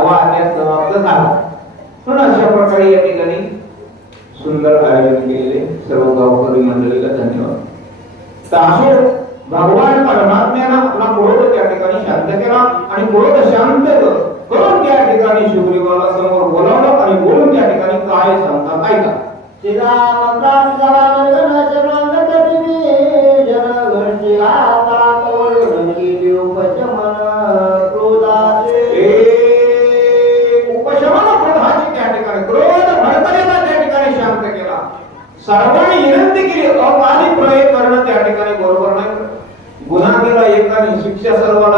दावा आणि समाप्त झाला म्हणून अशा प्रकारे या ठिकाणी सुंदर आयोजन केलेले सर्व गावकरी मंडळीला धन्यवाद तासो भगवान परमात्म्यानं आपला क्रोध त्या ठिकाणी शांत केला आणि क्रोध शांत करून त्या ठिकाणी सुग्रीवाला समोर बोलावलं आणि बोलून त्या ठिकाणी काय सांगतात ऐका श्रीराम ಸರ್ವಣ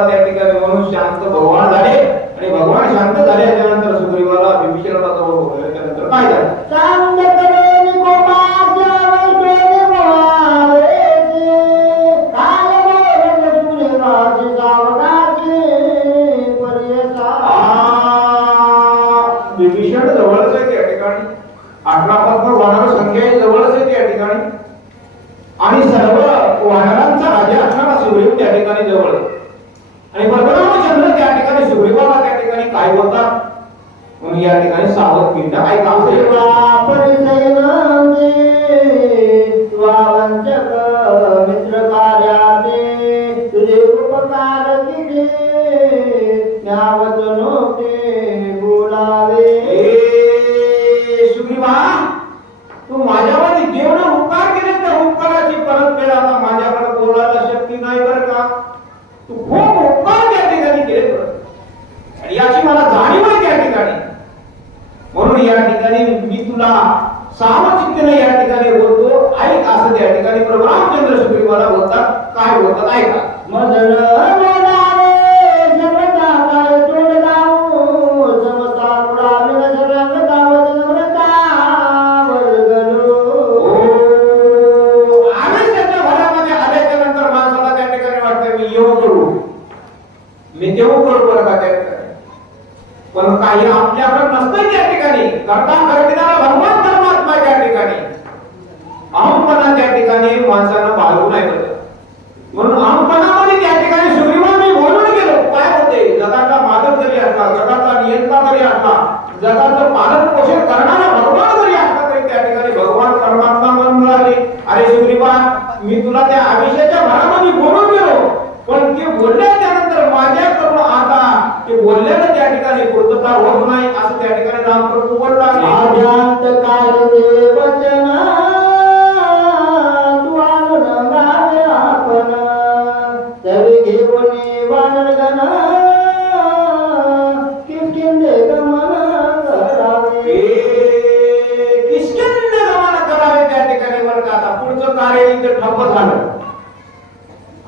ठप्प झालं.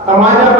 आता माझ्या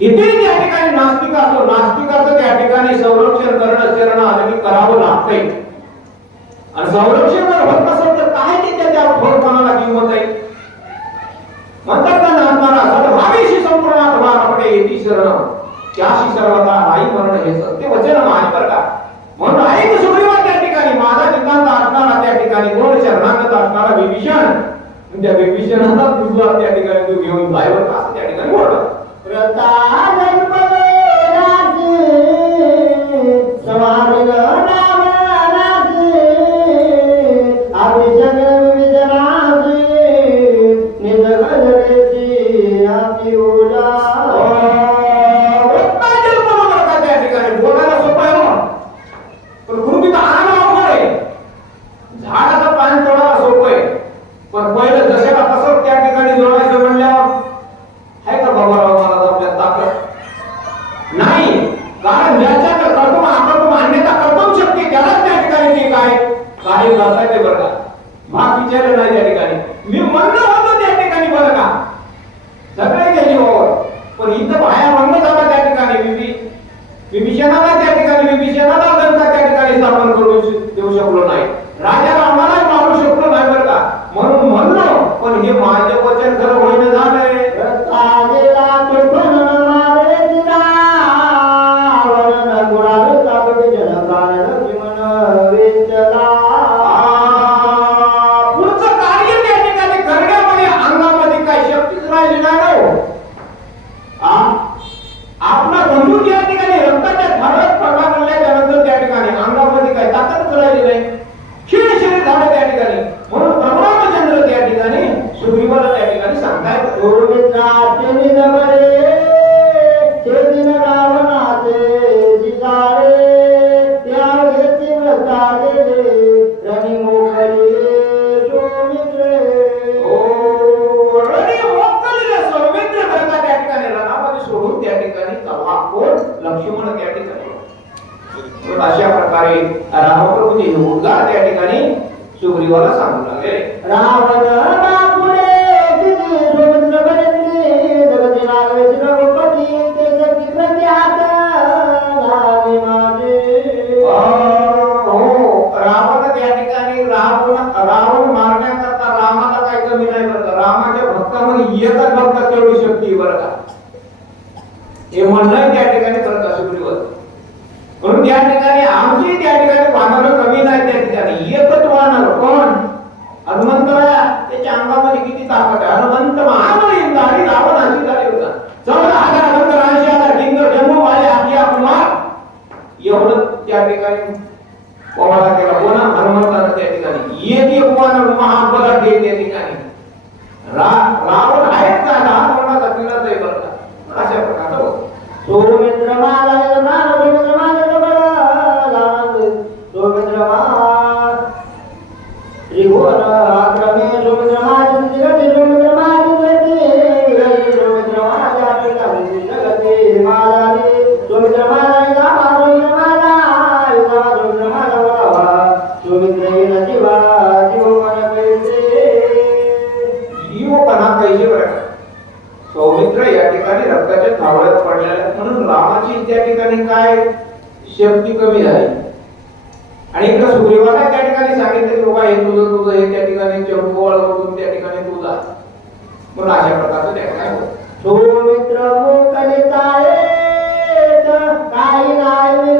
इथे त्या ठिकाणी नास्तिक असतो नास्तिकाचं त्या ठिकाणी संरक्षण करणं चरण आधी करावं लागतंय. आणि संरक्षण जर होत नसेल तर काय त्याच्या त्या भोरपणाला किंमत आहे? म्हणतात ना नाथमाना सद्भावेशी संपूर्ण आत्माराकडे येती शरण. त्याशी सर्वता नाही म्हणणं हे सत्य वचन आहे बरं का? म्हणून आहे की सुग्रीवा त्या ठिकाणी माझा नितांत असणारा त्या ठिकाणी कोण शरणागत असणारा विभीषण? त्या विभीषणाचा दुसरा त्या ठिकाणी तू घेऊन जायवर असं त्या ठिकाणी ओरडत 个大人。अशा प्रकारे रामप्रभूजी उद्गार त्या ठिकाणी सुग्रीवाला सांगू लागले. रावण ಹೋಗೋದಾಗೆಲ್ಲ ಹೋನ ಹನುಮಂತ ಅಂತ ಹೇಳ್ತಿದ್ದಾನೆ ಏನೇ ಹೂವನ್ನು ಮಹಾ ಹಬ್ಬದ ಡೇ सुग्रीवाला त्या ठिकाणी सांगितले की बाबा हे तुझं तुझं हे त्या ठिकाणी चंपू अळवून त्या ठिकाणी तुझा म्हणून अशा प्रकारचं त्या ठिकाणी सो मित्र नाही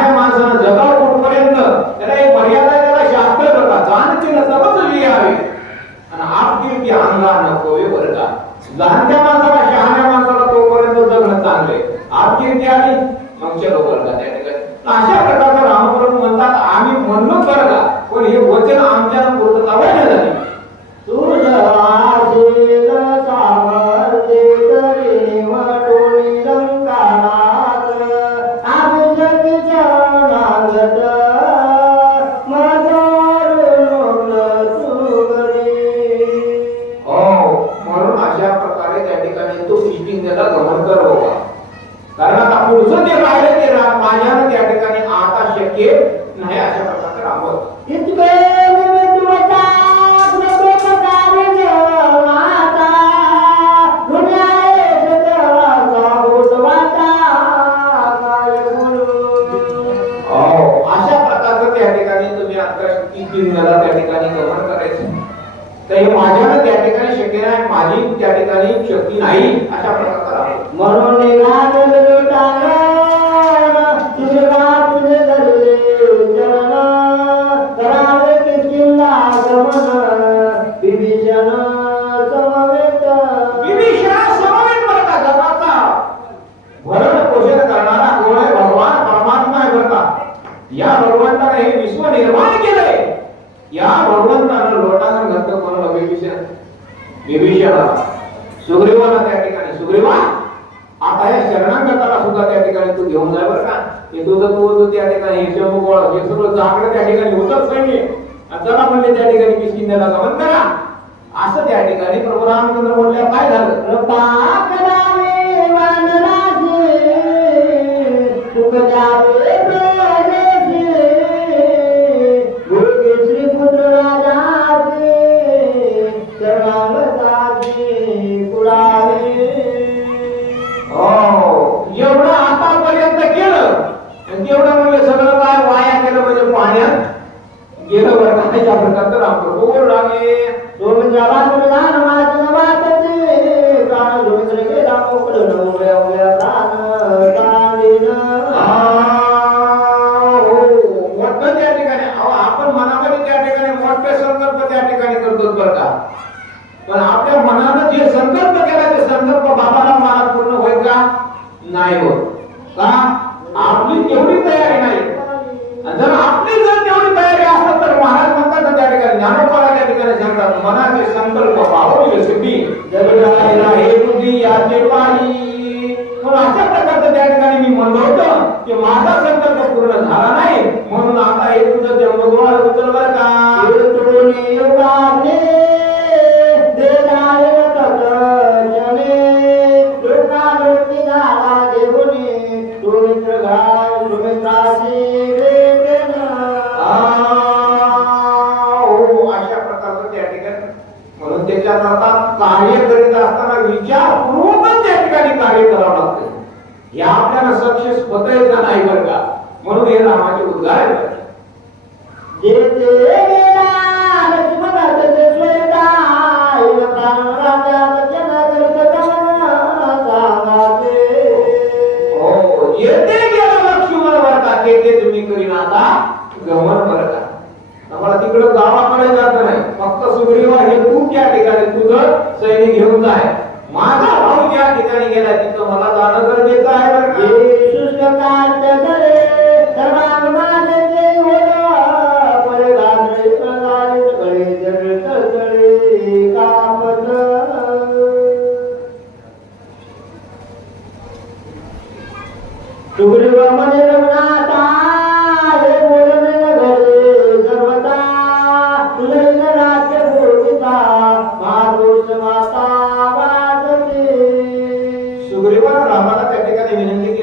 Rajivani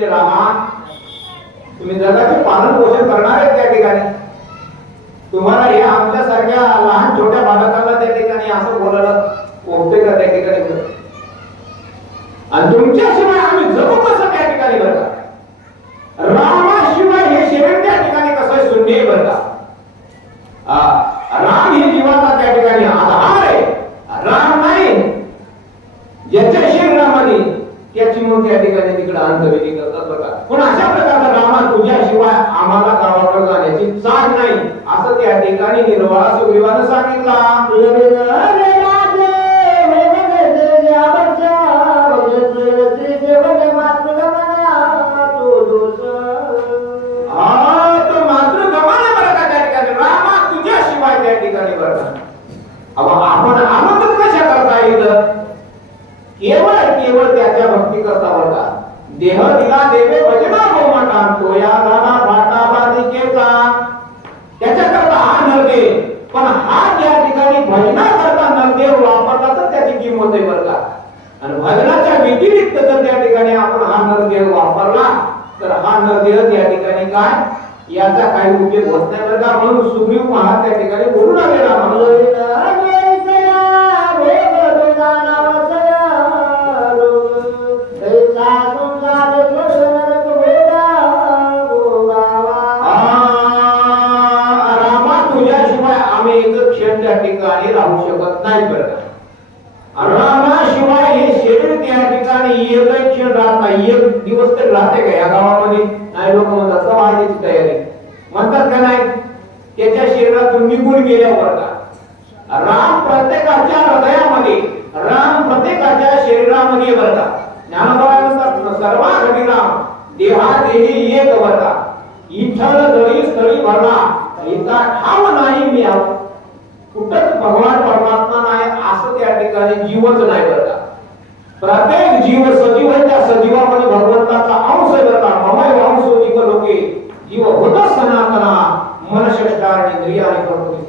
राहा तुम्ही जगाचे पालन पोषण करणार आहे त्या ठिकाणी. तुम्हाला या आमच्यासारख्या लहान छोट्या बालकांना त्या ठिकाणी असं बोलायला ओपते का त्या ठिकाणी आणि तुमच्याशिवाय आम्ही जगू कसं त्या ठिकाणी बरं का? रामाशिवाय हे शेवट त्या ठिकाणी कसं शून्य बरं का? राम हे जीवाचा त्या ठिकाणी आधार आहे. राम नाही. ज्याच्याशी रामाने त्याची म्हणून त्या ठिकाणी तिकडे अंतविधी आम्हाला गावाकडे जाण्याची चाट नाही. असं त्या ठिकाणी निर्वाळा सुग्रीवानं सांगितला.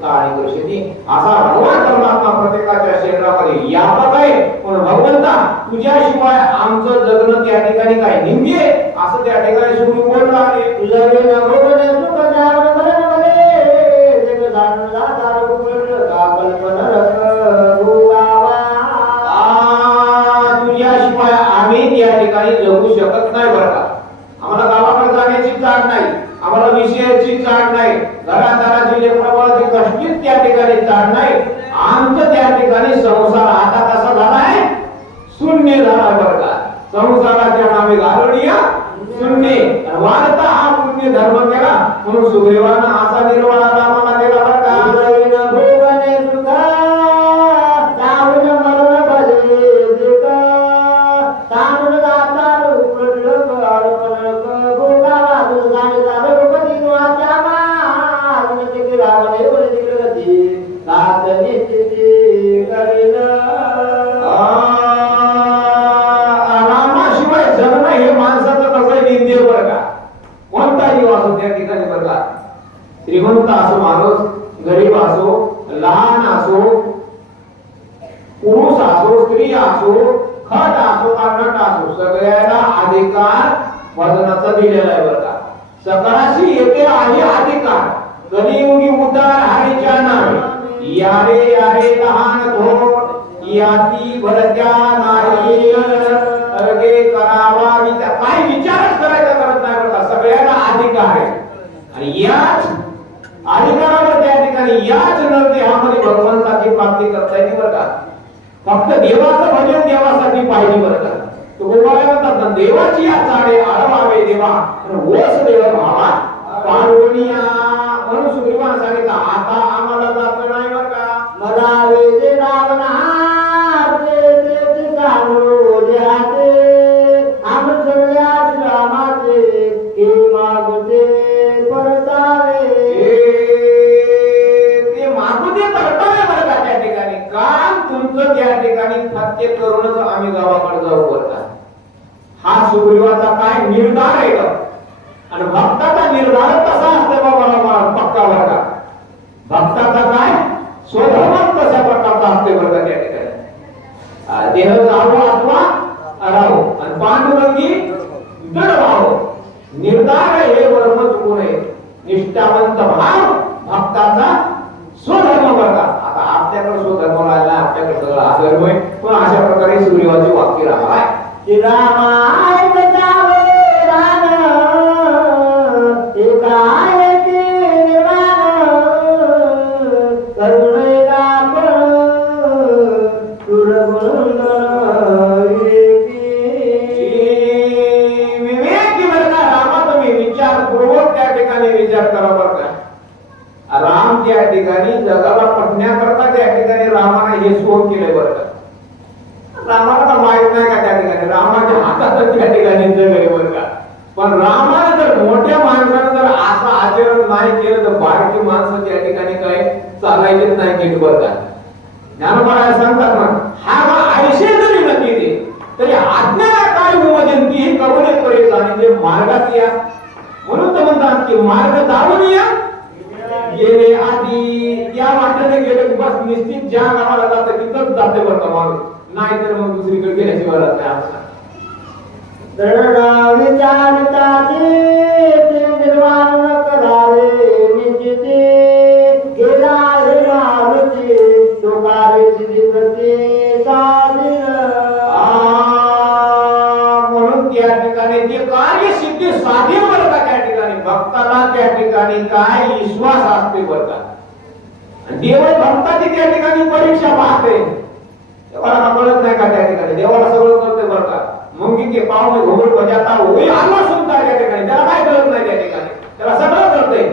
आणि आणि दृष्टीने असा भगवान परमात्मा प्रत्येकाच्या शरीरामध्ये यापत आहे. पण भगवंता तुझ्याशिवाय आमचं जगणं त्या ठिकाणी काय निंदी आहे. असं त्या ठिकाणी सुरू लागले तुझा हरीच्या नावे यारे यारे लहान थोर याती भरत्या नाही अर्गे करावा विचार. काय विचारच करायचा करत नाही बरं का? सगळ्याला अधिकार आहे. आणि याच अधिकारावर त्या ठिकाणी याच नरदेहामध्ये भगवंताची प्राप्ती करता येते बरं का? फक्त देवाचं भजन देवासाठी पाहिजे बरं का? तो गोपाळा म्हणतात ना देवाची या चाडे आळवावे देवा. ओस देव भावा पार्वणिया म्हणून सुग्रीवानं सांगितलं आता आम्हाला जात नाही बरं का? मला वेदे फत्य करूनच आम्ही गावाकडे जाऊ बरं का? हा सुग्रीवाचा काय निर्धार आहे का? आणि भक्ताचा निर्धार कसा असतो बाबा पक्का बरं का भक्ताचा काय? स्वधर्मात कशा प्रकारचा असते बरं का त्या ठिकाणी. देह जावो अथवा राहो. आणि पांडुरंगी दृढ राहो निर्धार हे वर्म चुकू नये. निष्ठावंत भाव भक्ताचा स्वधर्म बरं आता आपल्याकडे स्वधर्म राहिला आपल्याकडे सगळं आदर आहे पण अशा प्रकारे सूर्यवाची वाक्य राहा श्रीरामाय नाही तर मग दुसरीकडे गेल्याशिवाय राहत नाही आमचा विचारताचे ते निर्वाण करावे निश्चिते गेला रामचे तुकारे सिद्धी प्रती साधीन। आ, म्हणून त्या ठिकाणी ते कार्य सिद्धी साधे बरं का त्या ठिकाणी भक्ताला त्या ठिकाणी काय विश्वास असते बरं का देव भक्ताची त्या ठिकाणी परीक्षा पाहते देवाला कळत नाही का त्या ठिकाणी? देवाला सगळं कळतंय बरं का? मुंगी के पाव में घुमट बजाता होई आला सुनता त्या ठिकाणी. त्याला काय कळत नाही त्या ठिकाणी? त्याला सगळं कळतंय.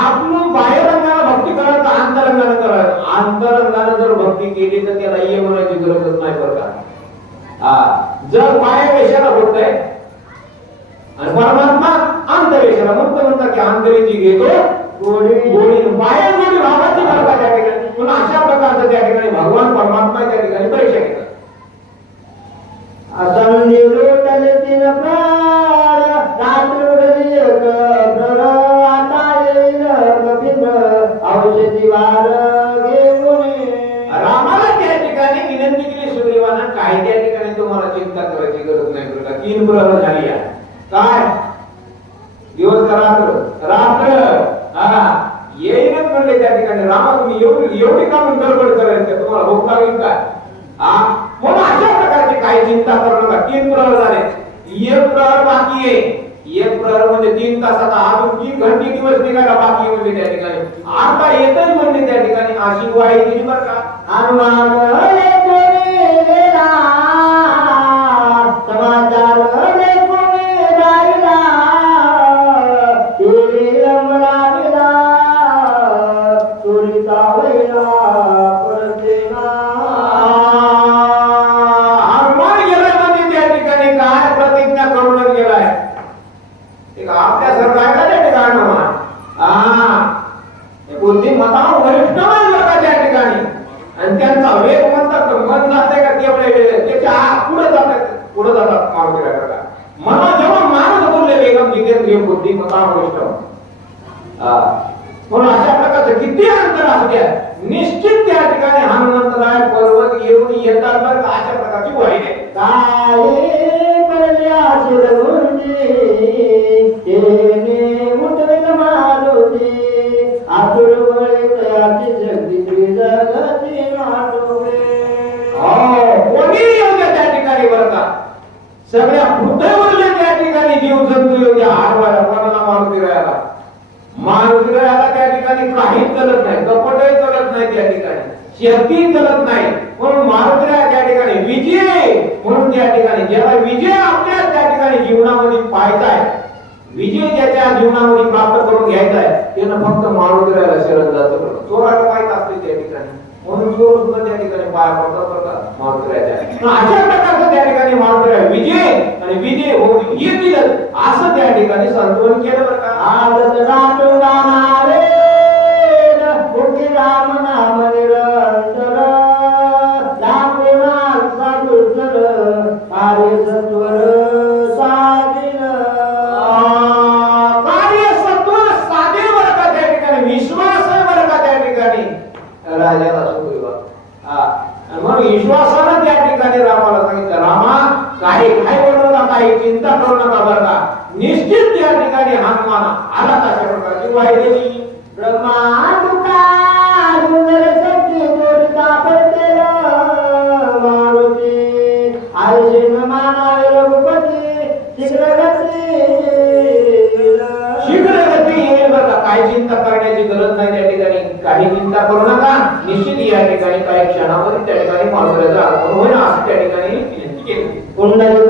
आपण बाहेर भक्ती करायचं अंतरंगानं करायचं. अंतरंगानं जर भक्ती केली तर त्याला ये म्हणायची गरजच नाही बरं का? जर जग माया वेशाला होतंय आणि परमात्मा अंतरेशाला म्हणतो म्हणतात की अंतरेची घेतो गोडी गोडी माया गोडी भावाची बरं का त्या ठिकाणी पण तीन प्रहर झाली आहे. काय दिवस का रात्र रात्र हा येईनच म्हणले त्या ठिकाणी रामा तुम्ही एवढी एवढी का म्हणून गडबड करायची का? तुम्हाला भूक लागेल काय हा म्हणून अशा प्रकारची काही चिंता करू नका तीन प्रहर झाले एक आहे एक प्रहर म्हणजे तीन तासाचा अजून तीन घंटे दिवस निघायला बाकी म्हणजे त्या ठिकाणी. आता येतच म्हणजे त्या ठिकाणी. अशी ग्वाही दिली बरं का? हनुमान वरिष्ठ हा. म्हणून अशा प्रकारचं किती अंतर असू द्या निश्चित त्या ठिकाणी हनुमंतराय पर्वत येऊन येतात बरं का अशा प्रकारची वाईट आहे काळे पडल्या शिरगुंजी तेने उठवेल मारुती. आतुर तयाची नाटुवे हो, कोणी येऊ द्या त्या ठिकाणी बरं का? सगळ्या पृथ्वीवरले त्या ठिकाणी जीव जंतू येऊ द्या. मारुती त्या ठिकाणी काहीच चलत नाही कपटही चलत नाही त्या ठिकाणी शेती चलत नाही. म्हणून मारुती त्या ठिकाणी विजय म्हणून त्या ठिकाणी ज्याला विजय आपल्या त्या ठिकाणी जीवनामध्ये पाहायचा आहे विजय ज्याच्या जीवनामध्ये प्राप्त करून घ्यायचा आहे त्यानं फक्त मारुती शरद शरण जायचं चोराला पाहिजे असते त्या ठिकाणी. म्हणून सुद्धा त्या ठिकाणी पाया पडतात बरं का? अशा प्रकारचं त्या ठिकाणी मारुतीराय विजय आणि विजय होऊन येतीलच असं त्या ठिकाणी संतोलन केलं बरं का? आदत राम नाम गरज नाही त्या ठिकाणी. काही चिंता करू नका. निश्चित या ठिकाणी काही क्षणामध्ये त्या ठिकाणी माणसाचं आगमन होईल असं त्या ठिकाणी विनंती केली. कुंडलिका